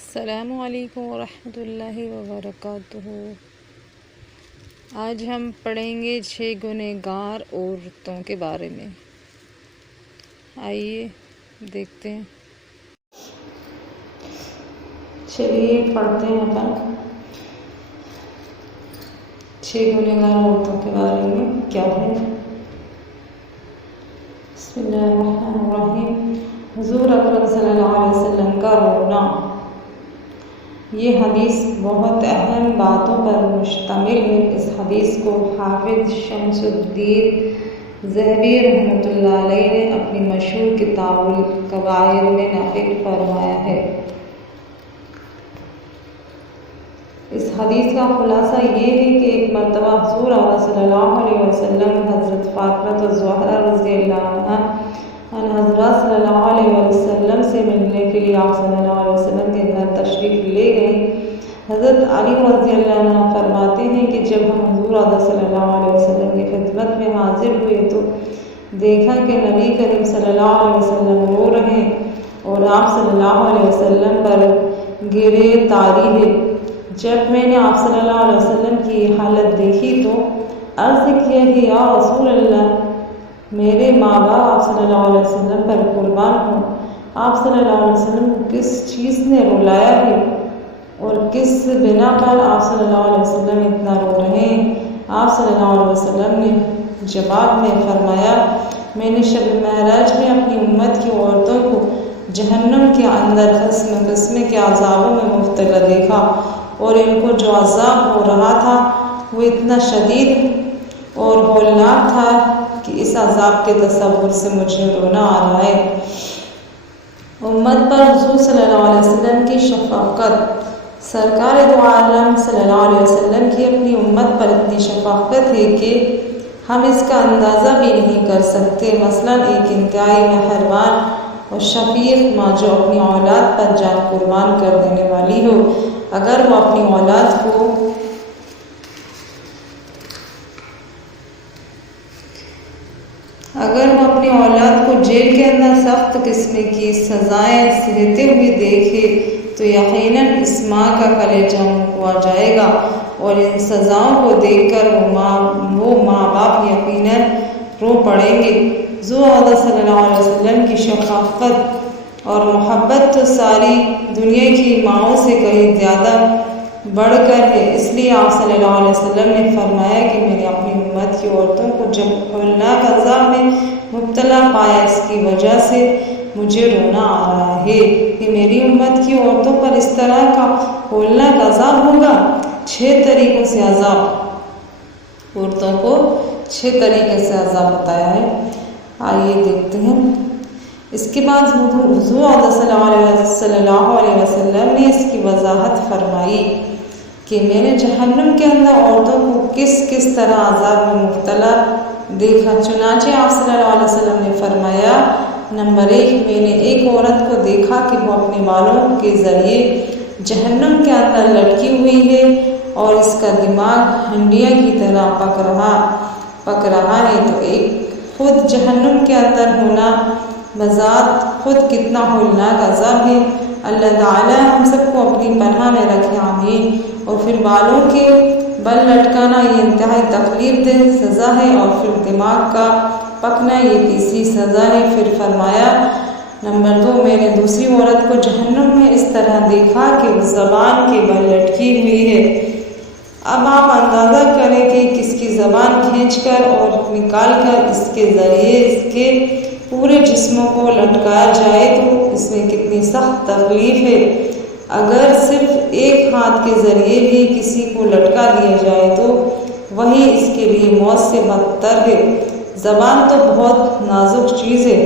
السلام علیکم ورحمۃ اللہ وبرکاتہ۔ آج ہم پڑھیں گے 6 گنہگار عورتوں کے بارے میں۔ آئیے دیکھتے ہیں۔ چلیے پڑھتے ہیں اپن 6 گنہگار عورتوں کے بارے میں کیا ہے۔ بسم اللہ الرحمن الرحیم۔ حضور اکرم صلی اللہ علیہ وسلم کا رونا۔ یہ حدیث بہت اہم باتوں پر مشتمل ہے۔ اس حدیث کو حافظ شمس الدین ذہبی رحمۃ اللہ علیہ نے اپنی مشہور کتاب الکبائر میں نقل فرمایا ہے۔ اس حدیث کا خلاصہ یہ ہے کہ ایک مرتبہ حضور صلی اللہ علیہ وسلم حضرت فاطمہ الزہرا رضی اللہ عنہا حضرت صلی اللہ علیہ وسلم سے ملنے کے لیے آپ صلی اللہ علیہ وسلم کے گھر تشریف لے گئے۔ حضرت علی رضی اللہ عنہ فرماتے ہیں کہ جب ہم حضور صلی اللہ علیہ وسلم کی خدمت میں حاضر ہوئے تو دیکھا کہ نبی کریم صلی اللہ علیہ وسلم رو رہے ہیں اور آپ صلی اللہ علیہ وسلم پر گرے تاری ہے۔ جب میں نے آپ صلی اللہ علیہ وسلم کی حالت دیکھی تو عرض کیا کہ یا رسول اللہ، میرے ماں باپ آپ صلی اللہ علیہ وسلم پر قربان ہوں، آپ صلی اللہ علیہ وسلم کو کس چیز نے رلایا ہے اور کس بنا پر آپ صلی اللہ علیہ وسلم اتنا رو رہے ہیں؟ آپ صلی اللہ علیہ وسلم نے جواب میں فرمایا، میں نے شب معراج میں اپنی امت کی عورتوں کو جہنم کے اندر قسم قسم کے عذابوں میں مبتلا دیکھا اور ان کو جو عذاب ہو رہا تھا وہ اتنا شدید اور ہولناک تھا کہ اس عذاب کے تصور سے مجھے رونا آ رہا ہے۔ امت پر حضور صلی اللہ علیہ وسلم کی شفقت۔ سرکار دو عالم صلی اللہ علیہ وسلم کی اپنی امت پر اتنی شفقت ہے کہ ہم اس کا اندازہ بھی نہیں کر سکتے۔ مثلا ایک انتہائی مہربان اور شفیق ماں جو اپنی اولاد پر جان قربان کر دینے والی ہو، اگر وہ اپنی اولاد کو جیل کے اندر سخت قسم کی سزائیں سہتے ہوئے دیکھے تو یقیناً اس ماں کا کلیجہ منہ آ جائے گا اور ان سزاؤں کو دیکھ کر وہ ماں باپ یقیناً رو پڑیں گے۔ حضور صلی اللہ علیہ وسلم کی شفقت اور محبت تو ساری دنیا کی ماؤں سے کہیں زیادہ بڑھ کر ہے۔ اس لیے آپ صلی اللہ علیہ وسلم نے فرمایا کہ میں نے اپنی امت کی عورتوں کو جب ہولناک عذاب میں مبتلا پایا، اس کی وجہ سے مجھے رونا آ رہا ہے کہ میری امت کی عورتوں پر اس طرح کا ہولناک عذاب ہوگا۔ 6 طریقوں سے عذاب، عورتوں کو 6 طریقے سے عذاب بتایا ہے۔ آئیے دیکھتے ہیں۔ اس کے بعد حضور صلی اللہ علیہ وسلم نے اس کی وضاحت فرمائی کہ میں نے جہنم کے اندر عورتوں کو کس طرح عذاب میں مبتلا دیکھا۔ چنانچہ آپ صلی اللہ علیہ وسلم نے فرمایا، نمبر 1، میں نے ایک عورت کو دیکھا کہ وہ اپنے بالوں کے ذریعے جہنم کے اندر لٹکی ہوئی ہے اور اس کا دماغ ہنڈیا کی طرح پک رہا ہے۔ تو ایک خود جہنم کے اندر ہونا بذات خود کتنا ہولناک عذاب ہے۔ اللہ تعالی ہم سب کو اپنی پناہ میں رکھے، آمین۔ اور پھر بالوں کے بل لٹکانا یہ انتہائی تکلیف دہ سزا ہے، اور پھر دماغ کا پکنا یہ تیسری سزا ہے۔ پھر فرمایا، نمبر 2، میں نے دوسری عورت کو جہنم میں اس طرح دیکھا کہ وہ زبان کے بل لٹکی ہوئی ہے۔ اب آپ اندازہ کریں کہ کس کی زبان کھینچ کر اور نکال کر اس کے ذریعے اس کے پورے جسم کو لٹکایا جائے تو اس میں کتنی سخت تکلیف ہے۔ اگر صرف ایک ہاتھ کے ذریعے بھی کسی کو لٹکا دیا جائے تو وہی اس کے لیے موت سے بدتر ہے۔ زبان تو بہت نازک چیز ہے۔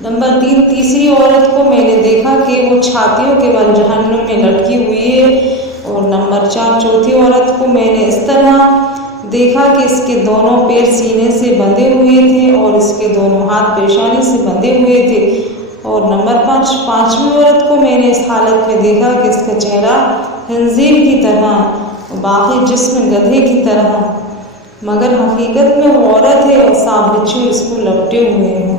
نمبر 3، تیسری عورت کو میں نے دیکھا کہ وہ چھاتیوں کے بل جہنم میں لٹکی ہوئی ہے۔ اور نمبر 4، چوتھی عورت کو میں نے اس طرح دیکھا کہ اس کے دونوں پیر سینے سے بندھے ہوئے تھے اور اس کے دونوں ہاتھ پیشانی سے بندھے ہوئے تھے۔ اور نمبر 5، پانچویں عورت کو میں نے اس حالت میں دیکھا کہ اس کا چہرہ خنزیر کی طرح اور باقی جسم گدھے کی طرح، مگر حقیقت میں وہ عورت ہے اور سانپ بچھو اس کو لپٹے ہوئے ہیں۔